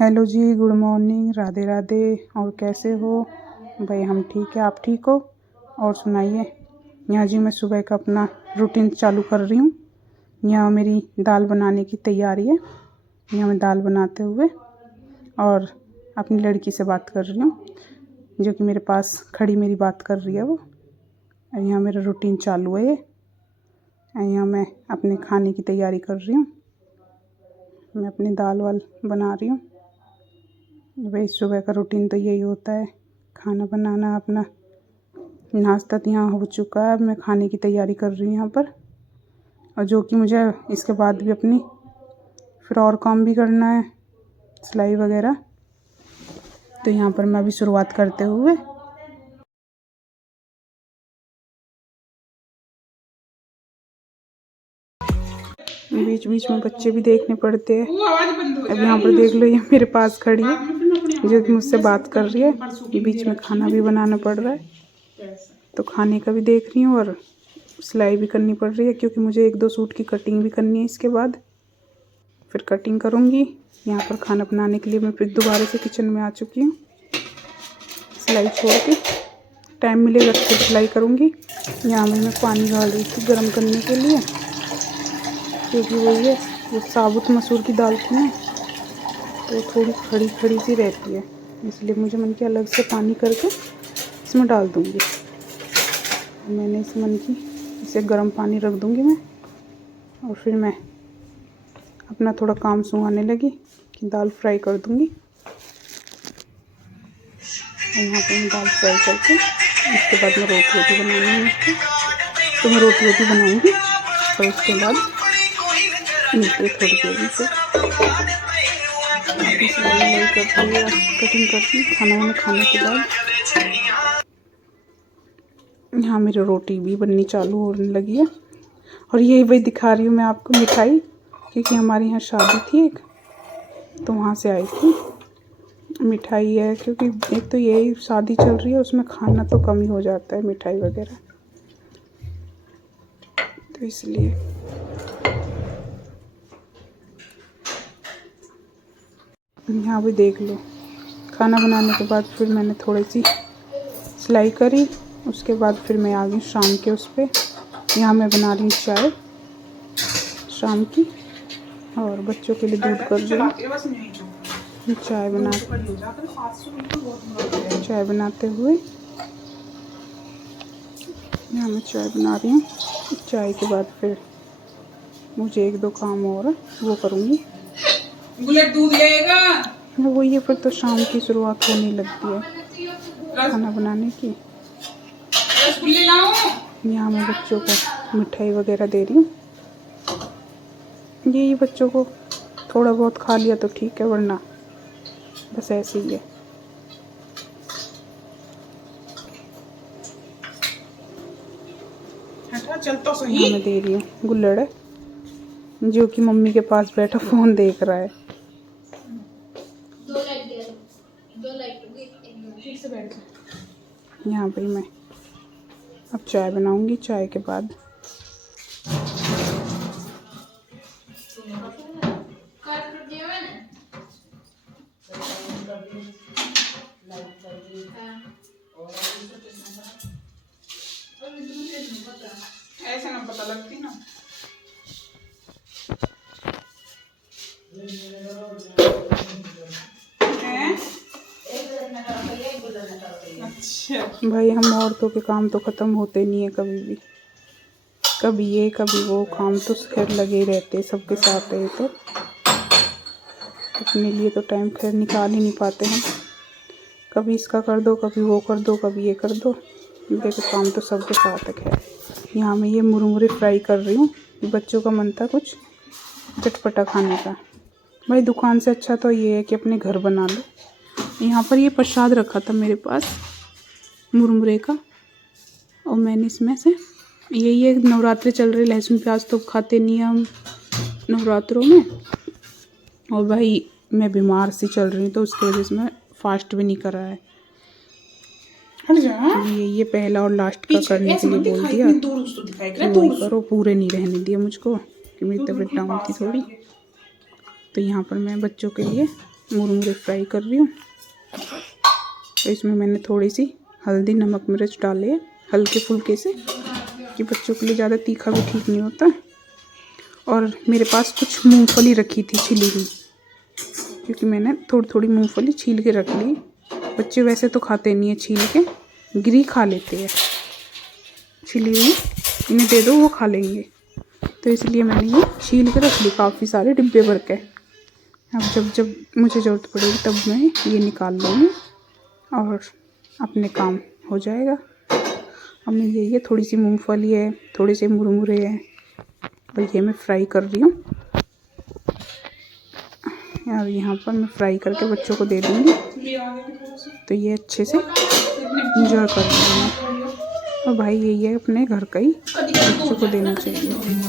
Hello जी, good morning, Radhe Radhe. और कैसे हो भाई? हम ठीक है, आप ठीक हो? और सुनाइए। यहाँ जी मैं सुबह का अपना रूटीन चालू कर रही हूँ। यहाँ मेरी दाल बनाने की तैयारी है। यहाँ मैं दाल बनाते हुए और अपनी लड़की से बात कर रही हूँ, जो कि मेरे पास खड़ी मेरी बात कर रही है वो। और यहाँ मेरा रूटीन चालू है। यहाँ मैं अपने खाने की तैयारी कर रही हूँ। मैं अपनी दाल वाल बना रही हूँ। भाई सुबह का रूटीन तो यही होता है, खाना बनाना। अपना नाश्ता तो यहाँ हो चुका है, मैं खाने की तैयारी कर रही हूँ यहाँ पर। और जो कि मुझे इसके बाद भी अपनी फिर और काम भी करना है, सिलाई वगैरह। तो यहाँ पर मैं अभी शुरुआत करते हुए बीच बीच में बच्चे भी देखने पड़ते हैं। अब यहाँ पर देख लो, ये मेरे पास खड़ी है, जो कि मुझसे बात कर रही है। बीच में खाना भी बनाना पड़ रहा है, तो खाने का भी देख रही हूँ और सिलाई भी करनी पड़ रही है, क्योंकि मुझे 1-2 सूट की कटिंग भी करनी है। इसके बाद फिर कटिंग करूँगी। यहाँ पर खाना बनाने के लिए मैं फिर दोबारा से किचन में आ चुकी हूँ। सिलाई छोड़ के टाइम मिलेगा तो फिर सिलाई करूँगी। यहाँ मैं पानी डाल रही थी गर्म करने के लिए, क्योंकि वही है, वो साबुत मसूर की दाल थी ना, तो थोड़ी खड़ी खड़ी सी रहती है, इसलिए मुझे मन किया अलग से पानी करके इसमें डाल दूँगी। मैंने इस मन की इसे गर्म पानी रख दूँगी मैं, और फिर मैं अपना थोड़ा काम सुहाने लगी कि दाल फ्राई कर दूँगी। और यहाँ पर मैं दाल फ्राई करके उसके बाद मैं रोटी बनानी है उसको, तो मैं रोटी बनाऊँगी। और उसके बाद मिलते थोड़ी देर में फिर सिलाई करती हूँ, कटिंग करती हूँ खाना वाना खाने के बाद। यहाँ मेरी रोटी भी बननी चालू होने लगी है। और यही वही दिखा रही हूँ मैं आपको मिठाई, क्योंकि हमारे यहाँ शादी थी एक, तो वहाँ से आई थी मिठाई है। क्योंकि एक तो यही शादी चल रही है, उसमें खाना तो कम ही हो जाता है, मिठाई वगैरह, तो इसलिए। यहाँ भी देख लो, खाना बनाने के बाद फिर मैंने थोड़ी सी सिलाई करी। उसके बाद फिर मैं आ गई शाम के उस पर। यहाँ मैं बना रही हूँ चाय शाम की, और बच्चों के लिए दूध कर रही हूँ। चाय बनाते हुए यहाँ मैं चाय बना रही हूँ। चाय के बाद फिर मुझे 1-2 काम और वो करूँगी। बुलेट दूध लेगा वो, ये फिर तो शाम की शुरुआत होने लगती है खाना बनाने की। यहाँ मैं बच्चों को मिठाई वगैरह दे रही हूँ। यही बच्चों को थोड़ा बहुत खा लिया तो ठीक है, वरना बस ऐसे ही है। चलता सही। यहाँ मैं दे रही हूँ गुल्लड़, जो कि मम्मी के पास बैठा फ़ोन देख रहा है। यहाँ पर मैं अब चाय बनाऊंगी। चाय के बाद ऐसे ना पता लगती ना। अच्छा भाई, हम औरतों के काम तो ख़त्म होते नहीं है कभी भी। कभी ये कभी वो काम तो खैर लगे ही रहते हैं सबके साथ है। तो अपने लिए तो टाइम खैर निकाल ही नहीं पाते हम। कभी इसका कर दो, कभी वो कर दो, कभी ये कर दो। देखो काम तो सबके साथ है। खैर यहाँ मैं ये मुरमुरे फ्राई कर रही हूँ। बच्चों का मन था कुछ चटपटा खाने का। भाई दुकान से अच्छा तो ये है कि अपने घर बना लो। यहाँ पर ये प्रसाद रखा था मेरे पास मुरमुरे का, और मैंने इसमें से यही है, नवरात्रि चल रहे, लहसुन प्याज तो खाते नहीं हैं हम नवरात्रों में। और भाई मैं बीमार सी चल रही हूँ, तो उसकी वजह से मैं फास्ट भी नहीं कर रहा है। ये पहला और लास्ट का करने के लिए बोल दिया, तो वही करो, पूरे नहीं रहने दिया मुझको, कि मेरी तबीयत डाउन थी थोड़ी। तो यहाँ पर मैं बच्चों के लिए मुरमुरे फ्राई कर रही हूँ। तो इसमें मैंने थोड़ी सी हल्दी नमक मिर्च डाले हल्के फुल्के से, कि बच्चों के लिए ज़्यादा तीखा भी ठीक नहीं होता। और मेरे पास कुछ मूंगफली रखी थी छिली हुई, क्योंकि मैंने थोड़ी थोड़ी मूंगफली छील के रख ली। बच्चे वैसे तो खाते नहीं है छील के, गिरी खा लेते हैं, छिली हुई इन्हें दे दो वो खा लेंगे। तो इसलिए मैंने ये छील के रख ली काफ़ी सारे डिब्बे भर के। अब जब जब मुझे ज़रूरत पड़ेगी तब मैं ये निकाल लूँगी और अपने काम हो जाएगा। अब मैं ये थोड़ी सी मूंगफली है, थोड़े से मुरमुरे हैं, और ये मैं फ्राई कर रही हूँ। और यहाँ पर मैं फ्राई करके बच्चों को दे दूँगी, तो ये अच्छे से इंजॉय कर रही हूँ। और भाई यही है, अपने घर का ही बच्चों को देना चाहिए।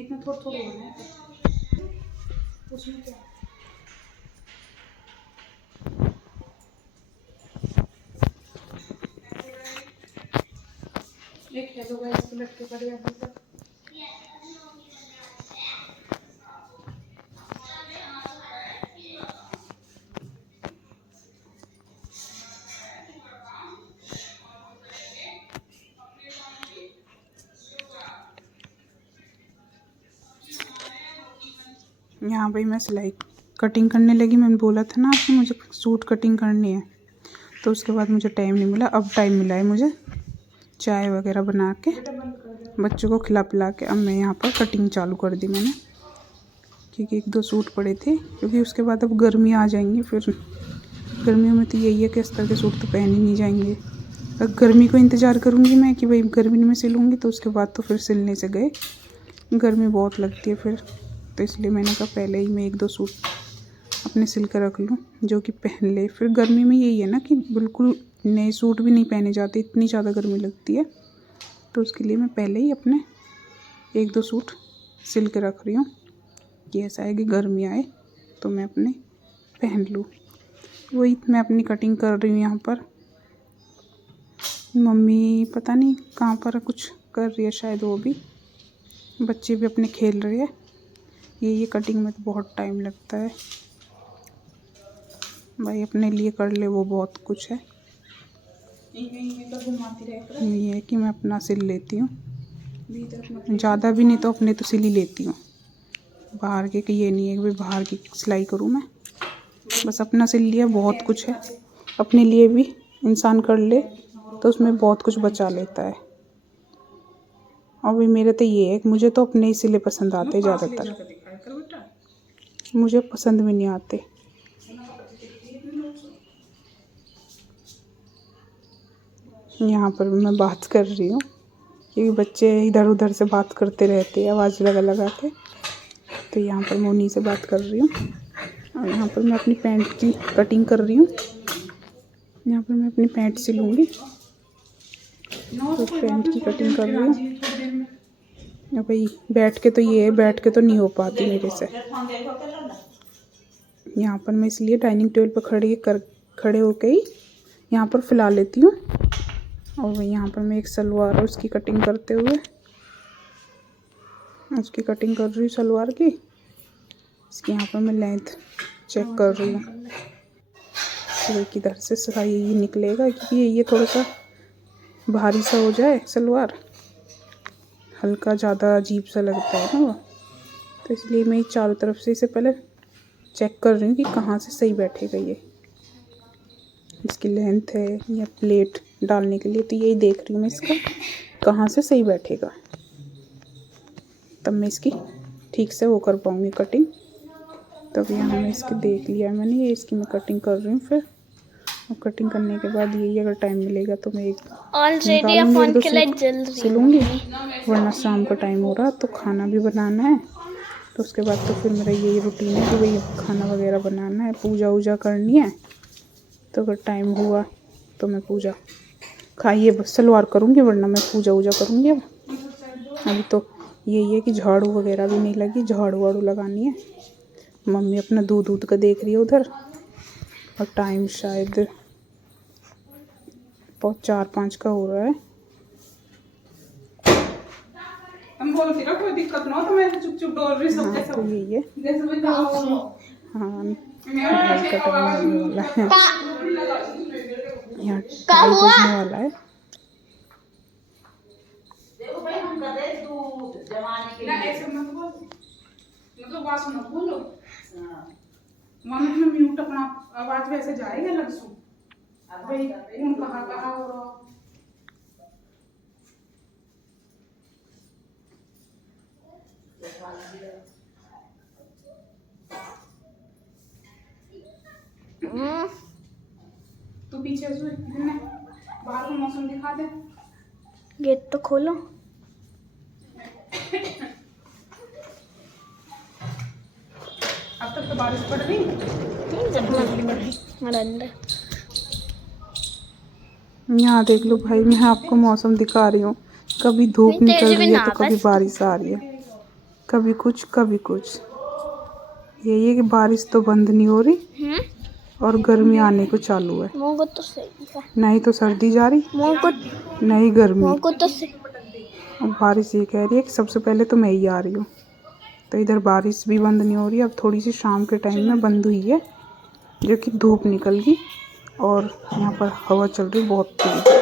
इतना थोड़ा थोड़ा बनाया उसमें क्या एक हेलो गाइस लटके पड़े अभी तक। यहाँ भाई मैं सिलाई कटिंग करने लगी। मैंने बोला था ना आपसे मुझे सूट कटिंग करनी है, तो उसके बाद मुझे टाइम नहीं मिला। अब टाइम मिला है मुझे चाय वगैरह बना के बच्चों को खिला पिला के। अब मैं यहाँ पर कटिंग चालू कर दी मैंने, क्योंकि एक दो सूट पड़े थे। क्योंकि उसके बाद अब गर्मी आ जाएंगी, फिर गर्मियों में तो यही है कि इस तरह के सूट तो पहन ही नहीं जाएंगे। अब गर्मी को इंतज़ार करूँगी मैं कि भाई गर्मी में सिलूँगी, तो उसके बाद तो फिर सिलने से गए, गर्मी बहुत लगती है फिर। तो इसलिए मैंने कहा पहले ही मैं एक दो सूट अपने सिल कर रख लूँ जो कि पहन ले। फिर गर्मी में यही है ना कि बिल्कुल नए सूट भी नहीं पहने जाते, इतनी ज़्यादा गर्मी लगती है। तो उसके लिए मैं पहले ही अपने एक दो सूट सिल के रख रही हूँ कि ऐसा है कि गर्मी आए तो मैं अपने पहन लूँ। वही मैं अपनी कटिंग कर रही हूँ यहाँ पर। मम्मी पता नहीं कहाँ पर कुछ कर रही है, शायद वो भी, बच्चे भी अपने खेल रहे हैं। ये कटिंग में तो बहुत टाइम लगता है भाई, अपने लिए कर ले वो बहुत कुछ है। ये है कि मैं अपना सिल लेती हूँ, ज़्यादा भी नहीं तो अपने तो सिल ही लेती हूँ। बाहर के कि ये नहीं है कि भाई बाहर की सिलाई करूँ मैं, बस अपना सिल लिया बहुत कुछ है। अपने लिए भी इंसान कर ले तो उसमें बहुत कुछ बचा लेता है। और भी मेरे तो ये है कि मुझे तो अपने ही सिले पसंद आते ज़्यादातर, मुझे पसंद भी नहीं आते। यहाँ पर मैं बात कर रही हूँ क्योंकि बच्चे इधर उधर से बात करते रहते हैं आवाज़ लगा लगा के, तो यहाँ पर मैं उन्हीं से बात कर रही हूँ। और यहाँ पर मैं अपनी पैंट की कटिंग कर रही हूँ। यहाँ पर मैं अपनी पैंट सिलूँगी, तो पैंट की कटिंग कर रही हूँ। भाई बैठ के तो ये है, बैठ के तो नहीं हो पाती मेरे से। यहाँ पर मैं इसलिए डाइनिंग टेबल पर खड़े होके ही यहाँ पर फैला लेती हूँ। और वही यहाँ पर मैं एक सलवार है उसकी कटिंग करते हुए, उसकी कटिंग कर रही हूँ सलवार की। इसकी यहाँ पर मैं लेंथ चेक कर रही हूँ तो किधर से सिलाई ये निकलेगा, क्योंकि ये थोड़ा सा भारी सा हो जाए सलवार, हल्का ज़्यादा अजीब सा लगता है ना वो, तो इसलिए मैं चारों तरफ से इसे पहले चेक कर रही हूँ कि कहाँ से सही बैठेगा ये, इसकी लेंथ है या प्लेट डालने के लिए, तो यही देख रही हूँ मैं इसका कहाँ से सही बैठेगा, तब मैं इसकी ठीक से वो कर पाऊँगी कटिंग। तब यहाँ मैं इसकी देख लिया मैंने, ये इसकी मैं कटिंग कर रही हूँ। फिर और कटिंग करने के बाद यही अगर टाइम मिलेगा तो मैं सिलूँगी, वरना शाम का टाइम हो रहा तो खाना भी बनाना है, तो उसके बाद तो फिर मेरा यही रूटीन है कि वही खाना वगैरह बनाना है, पूजा वूजा करनी है। तो अगर टाइम हुआ तो मैं पूजा खाइए बस सलवार करूँगी, वरना मैं पूजा वूजा करूँगी। अब अभी तो यही है कि झाड़ू वगैरह भी नहीं लगी, झाड़ू वाड़ू लगानी है। मम्मी अपना दूध का देख रही है उधर, और टाइम शायद 4-5 का हो रहा है। हम बोलती ना कोई दिक्कत ना हो तो मैं चुप डोल रही सब जैसे। तो यही है, हाँ ढाई का टाइम होने वाला है, यहाँ 2:30 बजने वाला है। म्यूट अपना आवाज वैसे जाएगा लगसू भाई कौन कहाँ हो रहा। तू पीछे बाहर का मौसम दिखा दे, गेट तो खोलो। अब तक तो बारिश पड़ रही यहाँ देख लो भाई, मैं आपको मौसम दिखा रही हूँ, कभी धूप निकल रही है तो कभी बारिश आ रही है, कभी कुछ कभी कुछ। यही है कि बारिश तो बंद नहीं हो रही और गर्मी आने को चालू है। तो सही है, नहीं तो सर्दी जा रही, नहीं गर्मी। तो सही। और बारिश ये कह रही है कि सबसे पहले तो मैं ही आ रही हूँ, तो इधर बारिश भी बंद नहीं हो रही। अब थोड़ी सी शाम के टाइम में बंद हुई है, जो कि धूप निकल गई और यहाँ पर हवा चल रही बहुत तेज।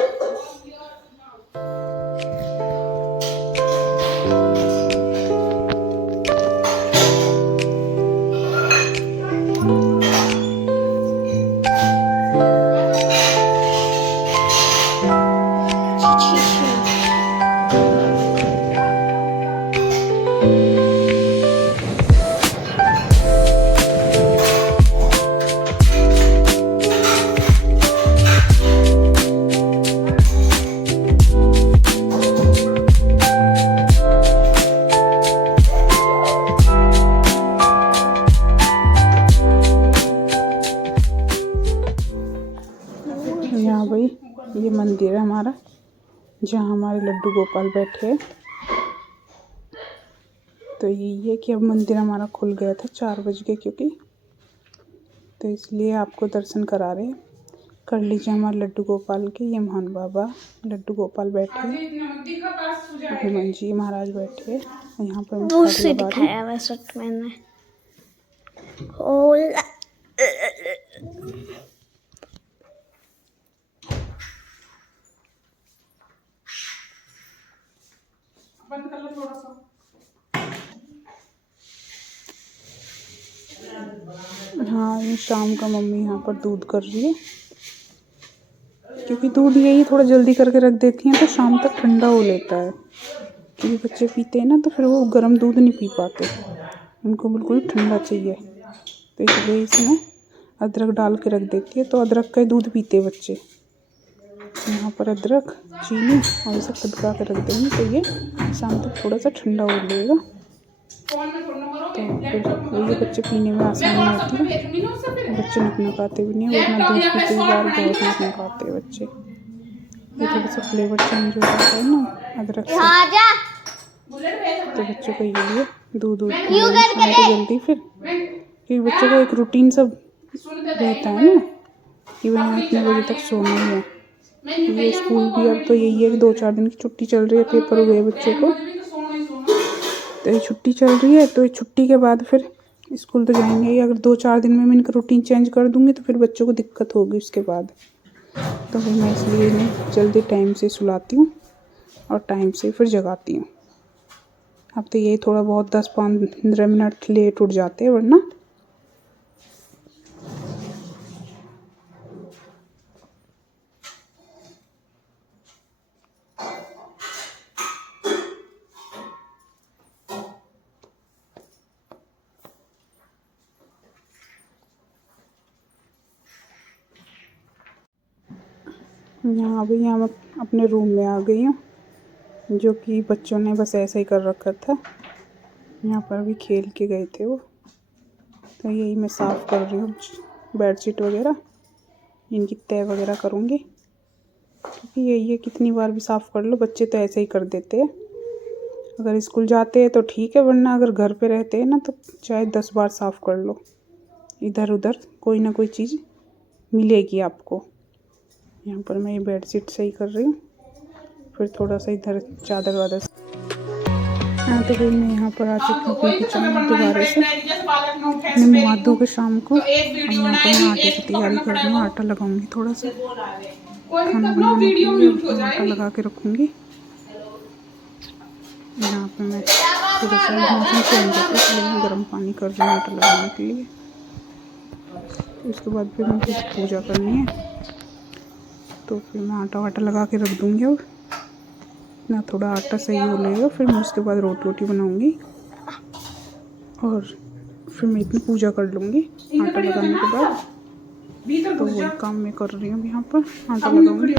यहाँ भाई ये मंदिर है हमारा, जहाँ हमारे लड्डू गोपाल बैठे हैं। तो यही है कि अब मंदिर हमारा खुल गया था 4 बज के, क्योंकि तो इसलिए आपको दर्शन करा रहे हैं। कर लीजिए हमारे लड्डू गोपाल के। ये महान बाबा लड्डू गोपाल बैठे हैं, अभिमन जी महाराज बैठे हैं। यहाँ पर मैं दूर झाड़ू से लगा रही हूँ। दिखाया वैसे तो मैंने। होला बंद कर लो थोड़ा सा। हाँ, ये शाम का मम्मी यहाँ पर दूध कर रही है, क्योंकि दूध यही थोड़ा जल्दी करके रख देती हैं तो शाम तक ठंडा हो लेता है। क्योंकि बच्चे पीते हैं ना तो फिर वो गर्म दूध नहीं पी पाते, उनको बिल्कुल ठंडा चाहिए। तो इसलिए इसमें अदरक डाल के रख देती है, तो अदरक का ही दूध पीते बच्चे। यहाँ पर अदरक, चीनी और इसे खदका के रख देंगे तो ये शाम तक थोड़ा सा ठंडा हो लेगा। तो फिर वही बच्चे पीने में आसानी होती है। बच्चे नक आते भी नहीं, वरना दूध पीते हुए बार बहुत नक आते हैं बच्चे। ये थोड़ा सा फ्लेवर चेंज हो जाता है ना अदरक से, तो बच्चों को ये लिए दूध शाम को जल्दी। फिर क्योंकि बच्चों का एक रूटीन सब रहता है ना कि वह इतने बजे तक सोना ही है। ये स्कूल भी अब तो यही है कि 2-4 दिन की छुट्टी चल रही है, पेपर हुए बच्चों को, तो ये छुट्टी चल रही है। तो ये छुट्टी के बाद फिर स्कूल तो जाएंगे ही। अगर 2-4 दिन में मैं इनका रूटीन चेंज कर दूंगी तो फिर बच्चों को दिक्कत होगी उसके बाद। तो फिर मैं इसलिए इन्हें जल्दी टाइम से सुलाती हूँ और टाइम से फिर जगाती हूँ। अब तो ये थोड़ा बहुत 10-15 मिनट लेट उठ जाते हैं, वरना यहाँ भी मैं अपने रूम में आ गई हूँ, जो कि बच्चों ने बस ऐसा ही कर रखा था। यहाँ पर भी खेल के गए थे वो, तो यही मैं साफ़ कर रही हूँ बेडशीट वगैरह, इनकी तय वगैरह करूँगी। क्योंकि यही है कितनी बार भी साफ़ कर लो, बच्चे तो ऐसे ही कर देते हैं। अगर स्कूल जाते हैं तो ठीक है, वरना अगर घर पे रहते हैं ना तो चाहे 10 बार साफ़ कर लो, इधर उधर कोई ना कोई चीज़ मिलेगी आपको। यहाँ पर मैं ये बेडशीट सही कर रही हूँ, फिर थोड़ा सा इधर चादर वादर। हाँ, तो फिर मैं यहाँ पर आ चुकी हूँ अपने किचन में दोबारा से। अपने मुँह हाथ धो के शाम को, अब यहाँ पर मैं आटे की तैयारी कर रही हूँ। आटा लगाऊंगी थोड़ा सा खाना बनाने के लिए, अब आटा लगा के रखूँगी। यहाँ पे मैं थोड़ा सा मौसम चेंज होता है इसलिए मैं गर्म पानी कर रही हूँ आटा लगाने के लिए। उसके बाद फिर मुझे पूजा करनी है, तो फिर मैं आटा वाटा लगा के रख दूँगी। अब ना थोड़ा आटा सही हो लेगा, फिर मैं उसके बाद रोटी वोटी बनाऊँगी और फिर मैं इतनी पूजा कर लूँगी आटा लगाने के बाद। तो वही काम मैं कर रही हूँ यहाँ पर, आटा लगाऊँगी।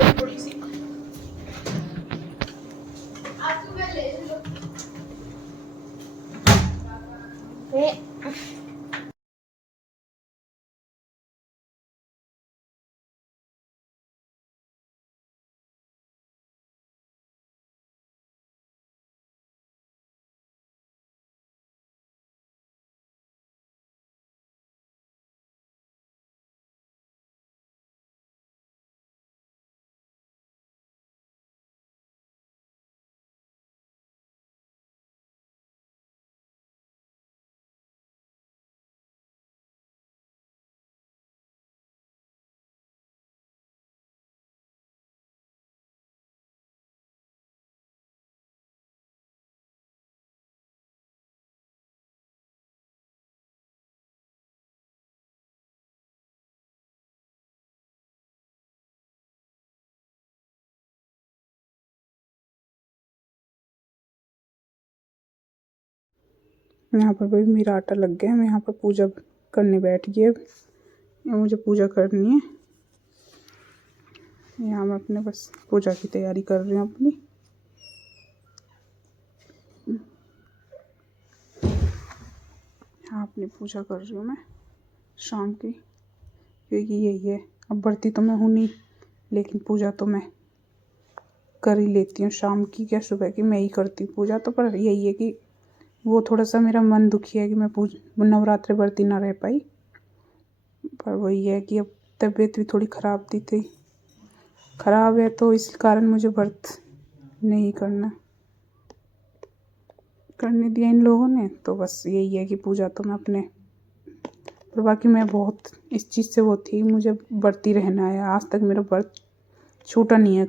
यहाँ पर भी मेरा आटा लग गया है। मैं यहाँ पर पूजा करने बैठ गई। अब मुझे पूजा करनी है। यहाँ मैं अपने बस पूजा की तैयारी कर रही हूँ अपनी। यहाँ अपनी पूजा कर रही हूँ मैं शाम की, क्योंकि यही है। अब बढ़ती तो मैं हूँ नहीं, लेकिन पूजा तो मैं कर ही लेती हूँ। शाम की क्या सुबह की मैं ही करती हूँ पूजा तो, पर यही है कि वो थोड़ा सा मेरा मन दुखी है कि मैं नवरात्रि व्रती ना रह पाई। पर वही है कि अब तबीयत भी थोड़ी ख़राब थी ख़राब है, तो इस कारण मुझे व्रत नहीं करने दिया इन लोगों ने। तो बस यही है कि पूजा तो मैं अपने, पर बाकी मैं बहुत इस चीज़ से वो थी, मुझे व्रती रहना है। आज तक मेरा व्रत छूटा नहीं है।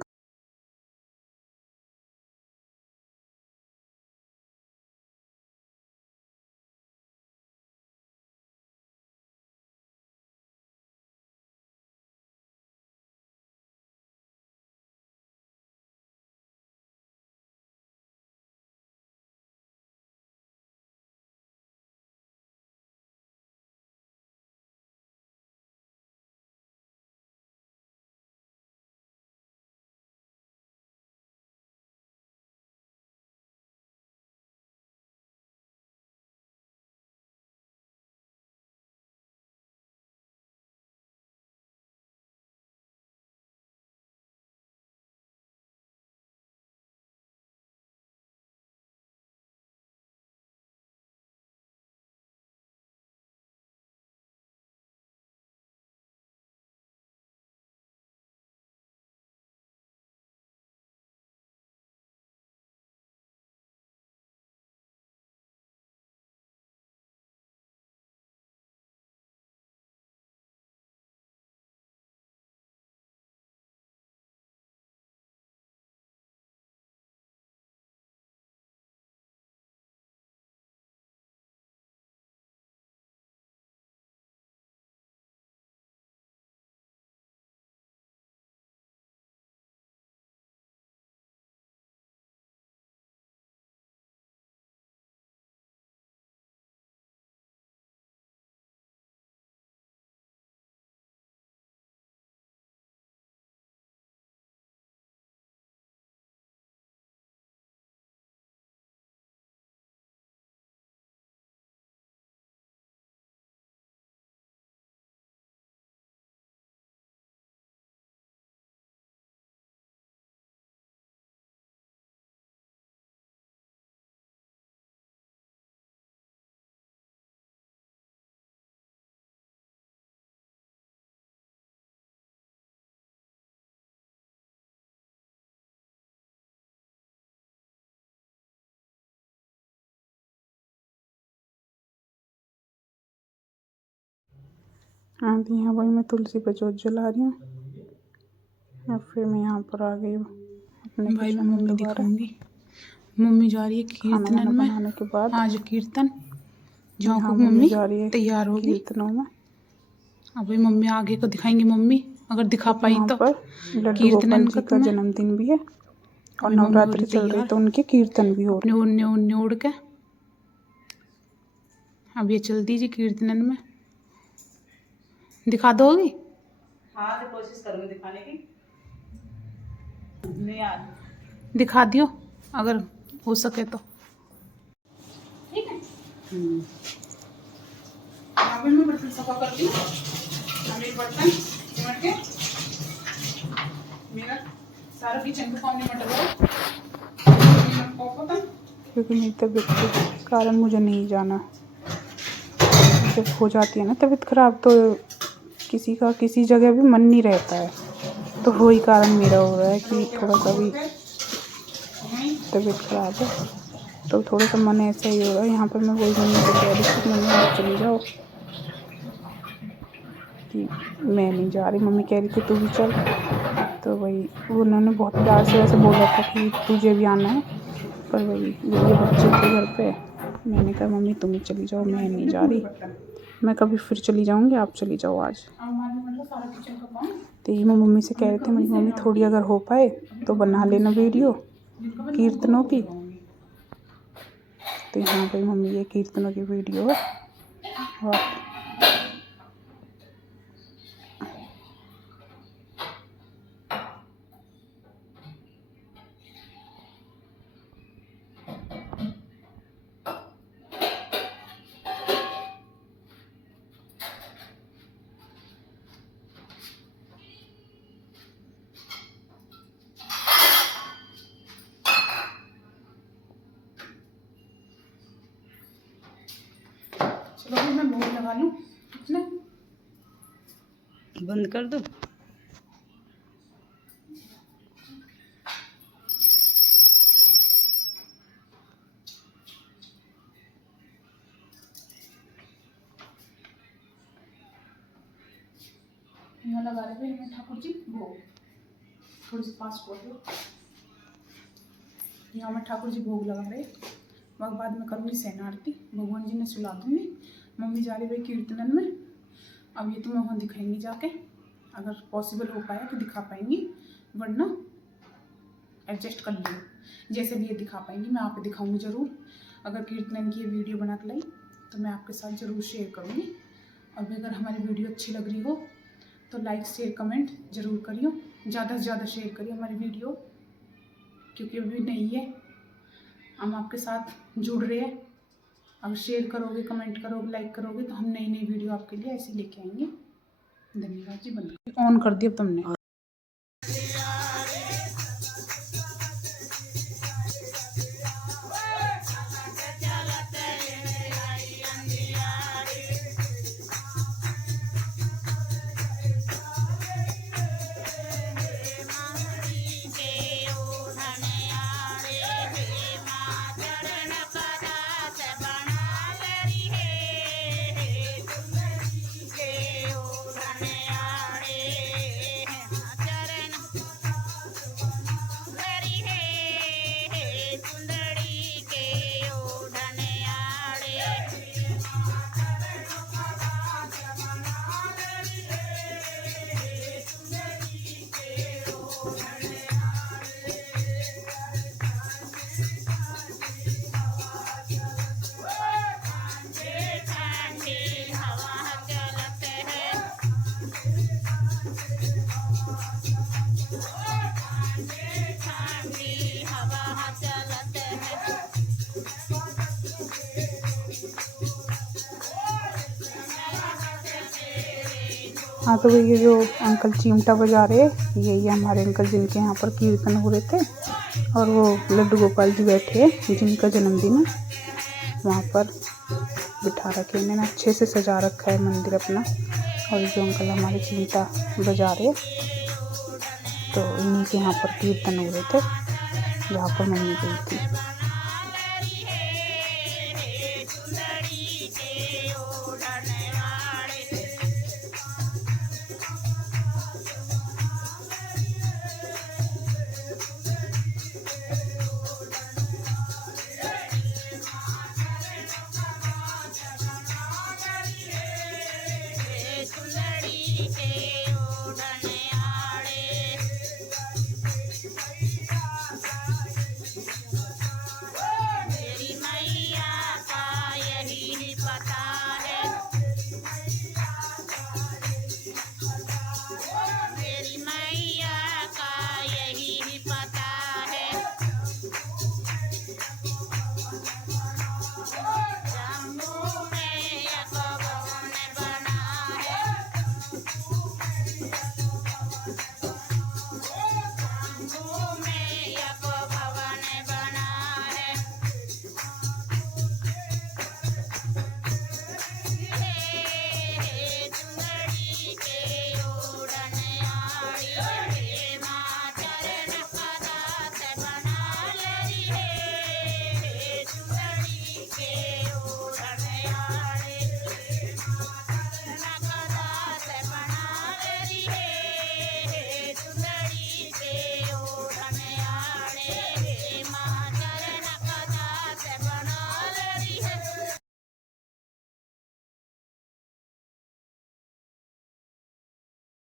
हाँ तो यहाँ भाई मैं तुलसी पर जोत जला रही हूँ, और फिर मैं यहाँ पर आ गई अपने भाई मैं किचन में मम्मी दोबारा दिखाऊंगी। मम्मी जा रही है खाना कीर्तन वाना में। बनाने के बाद। आज कीर्तन जाओ यहाँ को मम्मी जा रही है तैयार होगी। कीर्तनों में। अब भाई मम्मी आगे को दिखाएंगी मम्मी, अगर दिखा पाई यहाँ तो। पर लड्डू गोपाल कीर्तन जी का का तुम्हें जन्मदिन भी है, और अभी मम्मी हो नवरात्रि रही चल रही तैयार तो उनके कीर्तन भी हो अपने रहे। उन्ने उन्ने उड़ के। अब ये चलती जी कीर्तन में, दिखा दोगी? हाँ तो कोशिश करूँगी दिखाने की। नहीं यार दिखा दियो अगर हो सके तो। ठीक है। अभी मैं बर्तन सफा करती हूँ। अभी बर्तन सिमट के मेरा सारा किचन का काम निपट गया, क्योंकि मेरी तबीयत के कारण मुझे नहीं जाना। जब हो जाती है ना तबीयत खराब, तो किसी का किसी जगह भी मन नहीं रहता है। तो वही कारण मेरा हो रहा है कि थोड़ा सा भी तबीयत खराब है, तो थोड़ा सा मन ऐसा ही हो रहा है। यहाँ पर मैं वही मम्मी को कह रही थी, मम्मी आप चली जाओ, कि मैं नहीं जा रही। मम्मी कह रही थी तू भी चल, तो वही उन्होंने बहुत प्यार से वैसे बोला था कि तुझे भी आना है, पर वही ये बच्चे थे घर पे। मैंने कहा मम्मी तुम ही चली जाओ, मैं नहीं जा रही, मैं कभी फिर चली जाऊँगी, आप चली जाओ आज। तो ये मैं मम्मी से कह रही थी, मेरी मम्मी थोड़ी अगर हो पाए तो बना लेना वीडियो कीर्तनों की। तो यहाँ पे मम्मी ये कीर्तनों की वीडियो है, और रोहू मैं भोग लगा लूँ कितने बंद कर दो। यहाँ लगा रहे हैं ठाकुर जी भोग, थोड़ी सी पास कर दो। यहाँ मैं ठाकुर जी भोग लगा रहे, वह बाद में करूँगी सेना आरती, भगवान जी ने सुला दूँगी। मम्मी जा रही भाई कीर्तनन में, अब ये तो मैं वहाँ दिखाएंगी जाके, अगर पॉसिबल हो पाया तो दिखा पाएंगी, वरना एडजस्ट कर लियो। जैसे भी ये दिखा पाएंगी मैं आप दिखाऊंगी ज़रूर। अगर कीर्तन की ये वीडियो बना के लाई तो मैं आपके साथ ज़रूर शेयर करूँगी। और भी अगर हमारी वीडियो अच्छी लग रही हो तो लाइक शेयर कमेंट ज़रूर करियो, ज़्यादा से ज़्यादा शेयर करिए हमारी वीडियो, क्योंकि अभी नहीं है, हम आपके साथ जुड़ रहे हैं। अगर शेयर करोगे, कमेंट करोगे, लाइक करोगे तो हम नई नई वीडियो आपके लिए ऐसे लेके आएंगे। धन्यवाद जी। बंद ऑन कर दिया तुमने। हाँ तो ये जो अंकल चिमटा बजा रहे हैं, यही हमारे अंकल जिनके यहाँ पर कीर्तन हो रहे थे, और वो लड्डू गोपाल जी बैठे हैं जिनका जन्मदिन है, वहाँ पर बिठा रखे हैं। मैंने अच्छे से सजा रखा है मंदिर अपना। और जो अंकल हमारे चिमटा बजा रहे तो इन्हीं के यहाँ पर कीर्तन हो रहे थे, जहाँ पर मम्मी गई थी। मेरी मैया का यही पता